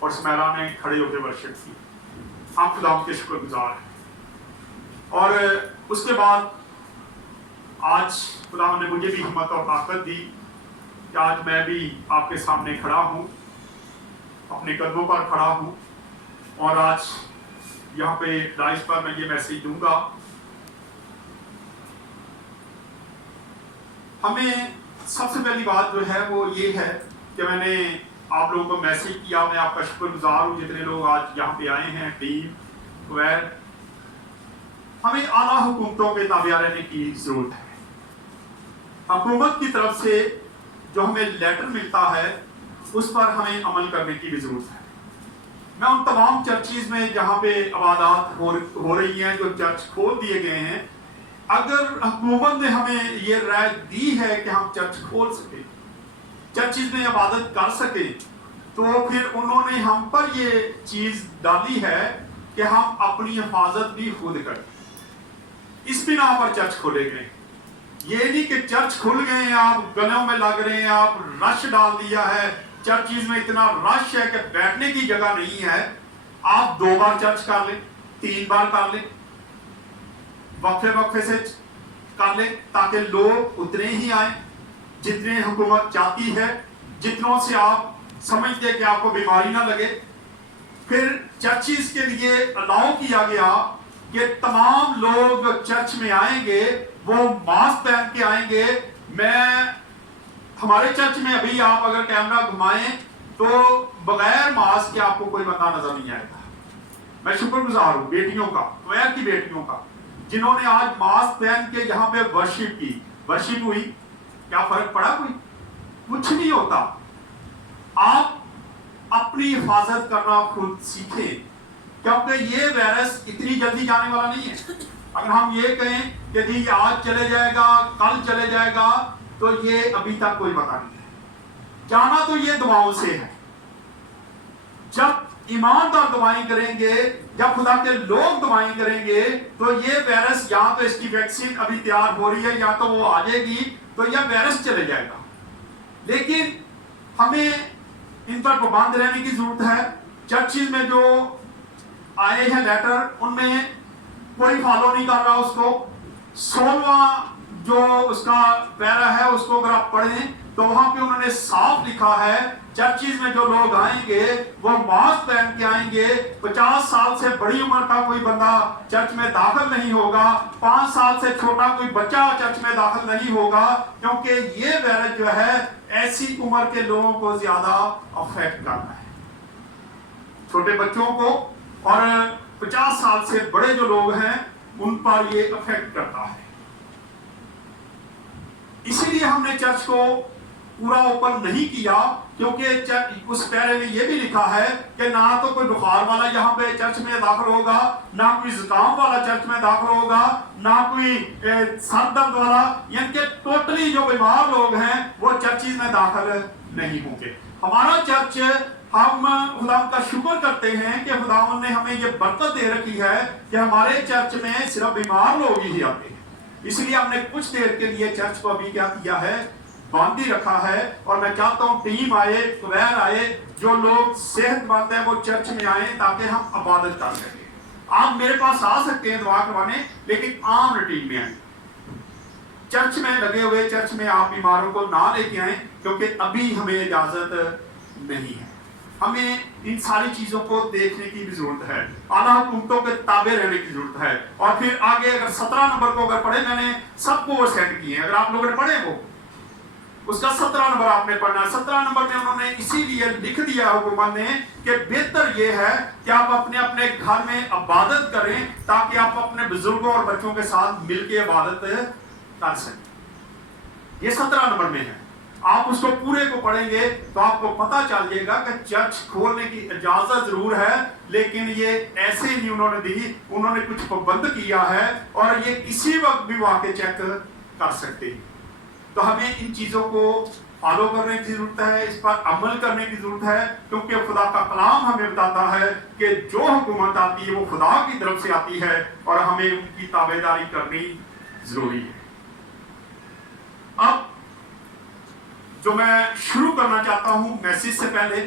اور سمیرا نے کھڑے ہو کے ورشپ کی. ہم خدا کے شکر گزار ہیں. اور اس کے بعد آج خدا نے مجھے بھی ہمت اور طاقت دی کہ آج میں بھی آپ کے سامنے کھڑا ہوں, اپنے قدموں پر کھڑا ہوں, اور آج یہاں پہ لائف پر میں یہ میسیج دوں گا. ہمیں سب سے پہلی بات جو ہے وہ یہ ہے کہ میں نے آپ لوگوں کو میسیج کیا, میں آپ کا شکر گزار ہوں جتنے لوگ آج یہاں پہ آئے ہیں. ٹیم کویر, ہمیں اعلیٰ حکومتوں کے تابع رہنے کی ضرورت ہے. حکومت کی طرف سے جو ہمیں لیٹر ملتا ہے اس پر ہمیں عمل کرنے کی بھی ضرورت ہے. میں ان تمام چرچز میں جہاں پہ عبادات ہو رہی ہیں, جو چرچ کھول دیے گئے ہیں, اگر حکومت نے ہمیں یہ رائے دی ہے کہ ہم چرچ کھول سکیں, چرچز میں عبادت کر سکیں, تو پھر انہوں نے ہم پر یہ چیز ڈالی ہے کہ ہم اپنی حفاظت بھی خود کریں. اس بنا پر چرچ کھولے گئے. یہ نہیں کہ چرچ کھل گئے ہیں, آپ گلوں میں لگ رہے ہیں, آپ رش ڈال دیا ہے, چرچز میں اتنا رش ہے کہ بیٹھنے کی جگہ نہیں ہے. آپ 2 بار چرچ کر لیں, 3 بار کر لیں, وقفے سے کر لیں, تاکہ لوگ اتنے ہی آئیں جتنے حکومت چاہتی ہے, جتنوں سے آپ سمجھتے کہ آپ کو بیماری نہ لگے. پھر چرچز کے لیے الاؤ کیا گیا کہ تمام لوگ چرچ میں آئیں گے وہ ماسک پہن کے آئیں گے. ہمارے چرچ میں ابھی آپ اگر کیمرہ گھمائیں تو بغیر ماسک کے آپ کو کوئی بندہ نظر نہیں آئے گا. میں شکر گزار ہوں بیٹیوں کا, کویر کی بیٹیوں کا, جنہوں نے آج ماسک پہن کے یہاں پہ ورشپ کی. ورشپ ہوئی, کیا فرق پڑا؟ کوئی کچھ نہیں ہوتا. آپ اپنی حفاظت کرنا خود سیکھیں, کیونکہ یہ وائرس اتنی جلدی جانے والا نہیں ہے. اگر ہم یہ کہیں کہ جی آج چلے جائے گا, کل چلے جائے گا, تو یہ ابھی تک کوئی پتہ نہیں ہے. جانا تو یہ دعاؤں سے ہے. جب ایماندار دعائیں کریں گے, جب خدا کے لوگ دعائیں کریں گے, تو یہ وائرس یا تو اس کی ویکسین ابھی تیار ہو رہی ہے یا تو وہ آ جائے گی, تو یہ وائرس چلے جائے گا. لیکن ہمیں ان پر پابند رہنے کی ضرورت ہے. چرچز میں جو آئے ہیں لیٹر, ان میں کوئی فالو نہیں کر رہا اس کو. 16واں جو اس کا پیرا ہے اس کو اگر آپ پڑھیں تو وہاں پہ انہوں نے صاف لکھا ہے چرچز میں جو لوگ آئیں گے وہ ماسک پہن کے آئیں گے. 50 سال سے بڑی عمر کا کوئی بندہ چرچ میں داخل نہیں ہوگا. 5 سال سے چھوٹا کوئی بچہ چرچ میں داخل نہیں ہوگا, کیونکہ یہ وائرس جو ہے ایسی عمر کے لوگوں کو زیادہ افیکٹ کرتا ہے, چھوٹے بچوں کو, اور 50 سال سے بڑے جو لوگ ہیں ان پر یہ افیکٹ کرتا ہے. اسی لیے ہم نے چرچ کو پورا اوپن نہیں کیا, کیونکہ اس پیرے میں یہ بھی لکھا ہے کہ نہ تو کوئی بخار والا یہاں پہ چرچ میں داخل ہوگا, نہ کوئی زکام والا چرچ میں داخل ہوگا, نہ کوئی سر درد والا, یعنی کہ ٹوٹلی جو بیمار لوگ ہیں وہ چرچز میں داخل نہیں ہوں گے. ہمارا چرچ, ہم خدا کا شکر کرتے ہیں کہ خداوند نے ہمیں یہ برکت دے رکھی ہے کہ ہمارے چرچ میں صرف بیمار لوگ ہی آتے ہیں. اس لیے ہم نے کچھ دیر کے لیے چرچ کو ابھی کیا کیا ہے, باندھ ہی رکھا ہے. اور میں چاہتا ہوں ٹیم آئے, کویر آئے, جو لوگ صحت مند ہیں وہ چرچ میں آئیں تاکہ ہم عبادت کر سکیں. آپ میرے پاس آ سکتے ہیں دعا کروانے, لیکن عام روٹین میں آئیں. چرچ میں لگے ہوئے چرچ میں آپ بیماروں کو نہ لے کے آئیں, کیونکہ ابھی ہمیں اجازت نہیں ہے. ہمیں ان ساری چیزوں کو دیکھنے کی بھی ضرورت ہے, اعلیٰ حکومتوں کے تابع رہنے کی ضرورت ہے. اور پھر آگے اگر 17 نمبر کو اگر پڑھے, میں نے سب کو وہ سینڈ کیے ہیں, اگر آپ لوگوں نے پڑھے وہ اس کا 17 نمبر آپ نے پڑھنا ہے. 17 نمبر میں انہوں نے اسی لیے لکھ دیا حکومت نے کہ بہتر یہ ہے کہ آپ اپنے اپنے گھر میں عبادت کریں تاکہ آپ اپنے بزرگوں اور بچوں کے ساتھ مل کے عبادت کر سکیں. یہ 17 نمبر میں ہے. آپ اس کو پورے کو پڑھیں گے تو آپ کو پتہ چل جائے گا کہ چرچ کھولنے کی اجازت ضرور ہے, لیکن یہ ایسے نہیں انہوں نے دی, انہوں نے کچھ پابند کیا ہے, اور یہ کسی وقت بھی واقع چیک کر سکتے ہیں. تو ہمیں ان چیزوں کو فالو کرنے کی ضرورت ہے, اس پر عمل کرنے کی ضرورت ہے, کیونکہ خدا کا کلام ہمیں بتاتا ہے کہ جو حکومت آتی ہے وہ خدا کی طرف سے آتی ہے, اور ہمیں ان کی تابعداری کرنی ضروری ہے. اب جو میں شروع کرنا چاہتا ہوں میسیج سے پہلے,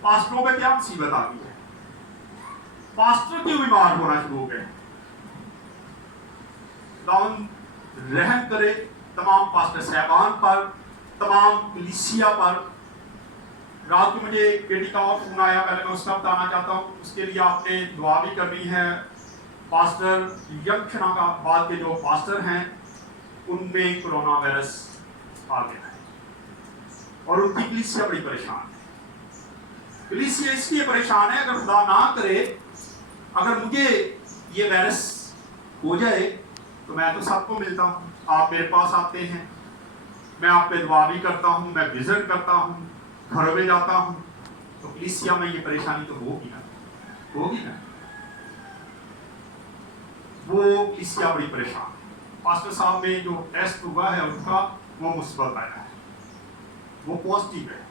پاسٹروں پہ کیا مصیبت آ گئی ہے؟ پاسٹر کیوں بیمار ہونا شروع ہو گئے؟ خداوند رحم کرے تمام پاسٹر صاحبان پر، تمام کلیسیا پر۔ رات کو مجھے ایک بیٹی کا اور فون آیا، پہلے میں اس کا بتانا چاہتا ہوں، اس کے لیے آپ نے دعا بھی کرنی ہے۔ پاسٹر یکشنا کا بعد کے جو پاسٹر ہیں ان میں کرونا وائرس آ گیا ہے اور ان کی کلیسیا بڑی پریشان ہے۔ کلیسیا اس لیے پریشان ہے، اگر خدا نہ کرے اگر مجھے یہ وائرس ہو جائے تو میں تو سب کو ملتا ہوں، آپ میرے پاس آتے ہیں، میں آپ پہ دعا بھی کرتا ہوں، میں وزٹ کرتا ہوں، گھروں میں جاتا ہوں، تو کلیسیا میں یہ پریشانی تو ہوگی نا۔ وہ کلیسیا بڑی پریشان ہے۔ پاسٹر صاحب میں جو ٹیسٹ ہوا ہے ان کا وہ مثبت آیا ہے، وہ پازیٹیو ہے،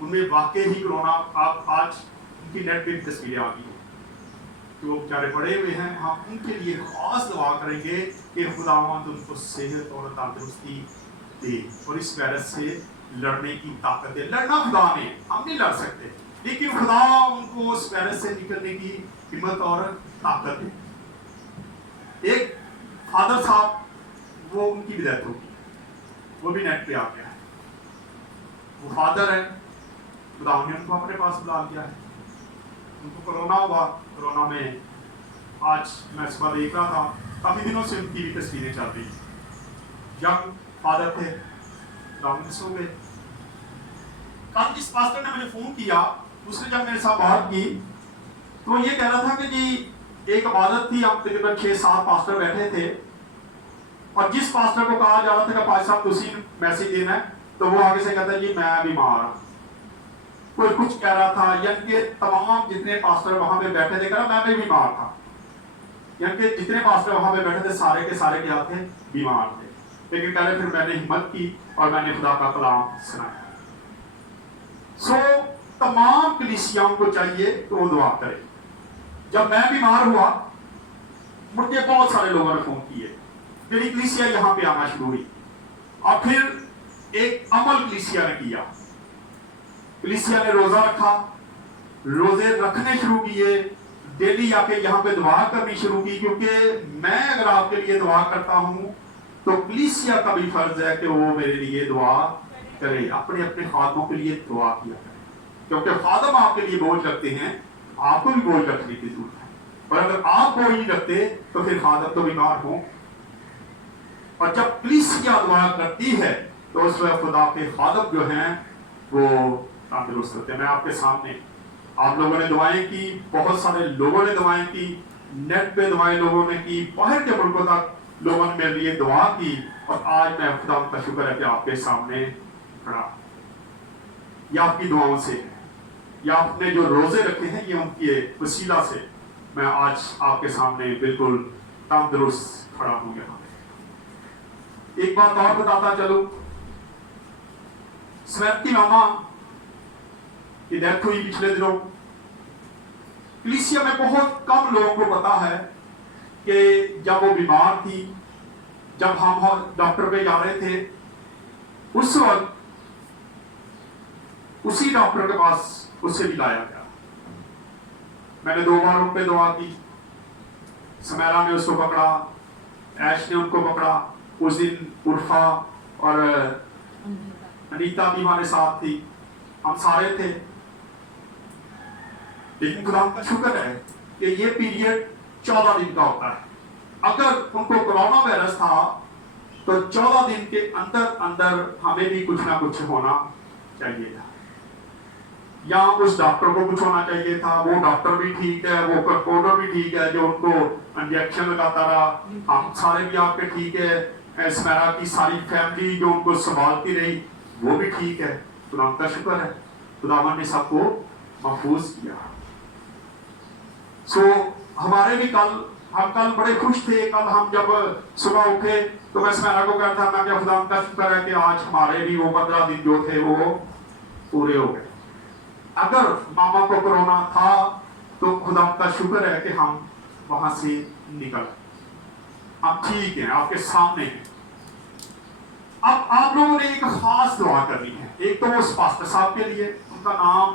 ان میں واقعی ہی کرونا۔ آپ آج ان کی نیٹ پہ تصویریں آ گئی ہیں، جو بیچارے پڑے ہوئے ہیں، ہم ان کے لیے خاص دعا کریں گے کہ خداوند ان کو صحت اور تندرستی دے اور اس وائرس سے لڑنے کی طاقت دے۔ لڑنا خدا نے، ہم نہیں لڑ سکتے، لیکن خدا ان کو اس وائرس سے نکلنے کی ہمت اور طاقت دے۔ ایک فادر صاحب، وہ ان کی بھی ڈیتھ ہوگی، وہ بھی نیٹ پہ آ گیا ہے، وہ فادر ہے، خدا نے ان کو اپنے پاس بلا لیا ہے۔ ان کو کرونا ہوا، کرونا میں آج میں صبح دیکھ رہا تھا، کافی دنوں سے ان کی بھی تصویریں چل رہی ہیں، ینگ فادر تھے، ڈاؤنس ہو گئے۔ کل جس پاسٹر نے مجھے فون کیا، اس نے جب میرے ساتھ بات کی تو وہ یہ کہہ رہا تھا کہ جی ایک عبادت تھی، اب تقریباً 6-7 پاسٹر بیٹھے تھے، اور جس پاسٹر کو کہا جا رہا تھا کہ پائی صاحب دوسری میسیج دینا ہے، تو وہ آگے سے کہتا ہے جی میں بیمار ہوں، کوئی کچھ کہہ رہا تھا، یعنی کہ تمام جتنے پاسٹر وہاں پہ بیٹھے تھے، کہہ رہا میں بھی بیمار تھا، یعنی کہ جتنے پاسٹر وہاں پہ بیٹھے تھے سارے کے سارے کیا تھے؟ بیمار تھے۔ لیکن کہہ رہے پھر میں نے ہمت کی اور میں نے خدا کا کلام سنایا۔ تمام کلیسیاؤں کو چاہیے کہ وہ دعا کرے۔ جب میں بیمار ہوا، مجھے بہت سارے لوگوں نے فون کیے، میری کلیسیا یہاں پہ آنا شروع ہوئی، اور پھر ایک عمل کلیسیا نے کیا، کلیسیا نے روزہ رکھا، روزے رکھنے شروع کیے، ڈیلی آ کے یہاں پہ دعا کرنی شروع کی، کیونکہ میں اگر آپ کے لیے دعا کرتا ہوں تو کلیسیا کا بھی فرض ہے کہ وہ میرے لیے دعا کرے، اپنے اپنے خادموں کے لیے دعا کیا کرے، کیونکہ خادم آپ کے لیے بوجھ رکھتے ہیں، آپ کو بھی بوجھ رکھنے کی ضرورت ہے، اور اگر آپ بوجھ نہیں رکھتے تو پھر خادم تو بیمار ہوں، اور جب کلیسیا دعا کرتی ہے تو اس وقت خدا کے خادم جو ہیں وہ تندرست ہوتے ہیں۔ میں آپ کے سامنے، آپ لوگوں نے دعائیں کی، بہت سارے لوگوں نے دعائیں کی، نیٹ پہ دعائیں لوگوں نے کی، باہر کے ملکوں تک لوگوں نے میرے لیے دعا کی، اور آج میں خدا کا شکر ہے کہ آپ کے سامنے کھڑا، یہ آپ کی دعاؤں سے ہے، یا آپ نے جو روزے رکھے ہیں یہ ان کے وسیلہ سے میں آج آپ کے سامنے بالکل تندرست کھڑا ہوں یہاں۔ ایک بات اور بتاتا چلوں، سمیرتی ماما کی ڈیتھ ہوئی پچھلے دنوں۔ کلیسیا میں بہت کم لوگوں کو پتا ہے کہ جب وہ بیمار تھی، جب ہم ڈاکٹر پہ جا رہے تھے، اس وقت اسی ڈاکٹر کے پاس اس سے بھی لایا گیا۔ میں نے 2 بار ان پہ دعا کی، سمیرا نے اس کو پکڑا، ایش نے ان کو پکڑا، اس دن عرفا اور انیتا بھی ہمارے ساتھ تھی، ہم سارے تھے۔ لیکن خدا کا شکر ہے کہ یہ پیریڈ 14 دن کا ہوتا ہے۔ اگر ان کو کرونا وائرس تھا تو 14 دن کے اندر اندر ہمیں بھی کچھ نہ کچھ ہونا چاہیے تھا، یا اس ڈاکٹر کو کچھ ہونا چاہیے تھا۔ وہ ڈاکٹر بھی ٹھیک ہے، وہ کنپاؤنڈر بھی ٹھیک ہے جو ان کو انجیکشن لگاتا رہا، ہم سارے بھی آپ کے ٹھیک ہے، اسمیرا کی ساری فیملی جو ان کو سنبھالتی رہی وہ بھی ٹھیک ہے۔ خدا کا شکر ہے، خداوند نے سب کو محفوظ کیا۔ ہمارے بھی ہم کل بڑے خوش تھے۔ کل ہم جب صبح اٹھے تو میں اسمیرا کو کہتا تھا کہ خدا کا شکر ہے کہ آج ہمارے بھی وہ 15 دن جو تھے وہ پورے ہو گئے۔ اگر ماما کو کرونا تھا تو خدا کا شکر ہے کہ ہم وہاں سے نکل، ہم ٹھیک ہیں، آپ کے سامنے ہیں۔ اب آپ لوگوں نے ایک خاص دعا کرنی ہے، ایک تو وہ پاسٹر صاحب کے لیے، ان کا نام